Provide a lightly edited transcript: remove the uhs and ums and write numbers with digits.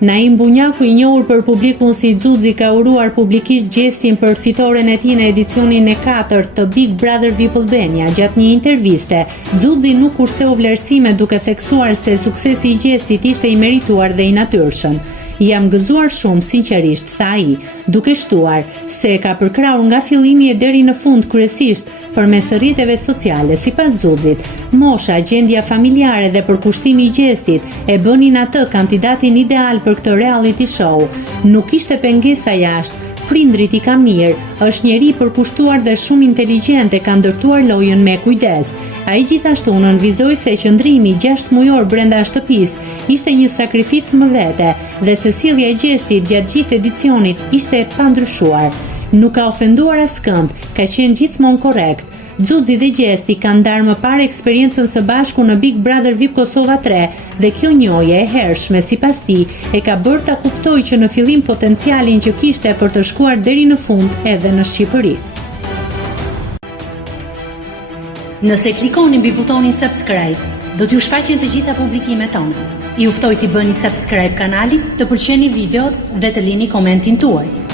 Naim Bunjaku, i njohur për publikun si Xuxi, ka uruar publikisht gjestin për fitoren e tij në edicionin e 4 të Big Brother VIP Albania. Gjatë një interviste, Xuxi nuk kurseu vlerësime duke theksuar se suksesi i gjestit ishte i merituar dhe i natyrshëm. Jam gëzuar shumë, sinqerisht, tha ai, duke shtuar se ka përkrahur nga fillimi e deri në fund kryesisht përmes rrjeteve sociale. Sipas Xuxit, mosha, gjendja familjare dhe përkushtimi i gjestit e bënin atë kandidatin ideal për këtë reality show. Nuk ishte pengesa jashtë, prindrit i ka mirë, është njeri përkushtuar dhe shumë inteligjent e ka ndërtuar lojën me kujdes. Ai gjithashtu nënvizoi se qëndrimi 6 mujor brenda shtëpisë ishte një sakrificë më vete dhe se sjellja e gjestit gjatë gjithë edicionit ishte e pandryshuar. Nuk ka ofenduar askënd, ka qenë gjithmonë korrekt. Xuxi dhe gjesti kanë ndarë më parë eksperiencën së bashku në Big Brother VIP Kosova 3 dhe kjo njohje e hershme sipas tij e ka bërë ta kuptojë që në fillim potencialin që kishte për të shkuar deri në fund edhe në Shqipëri. Nëse klikoni mbi butonin subscribe, do t'ju shfaqen të gjitha publikimet tona. Ju ftoj t'i bëni subscribe kanalit, të pëlqeni videot dhe të lini komentin tuaj.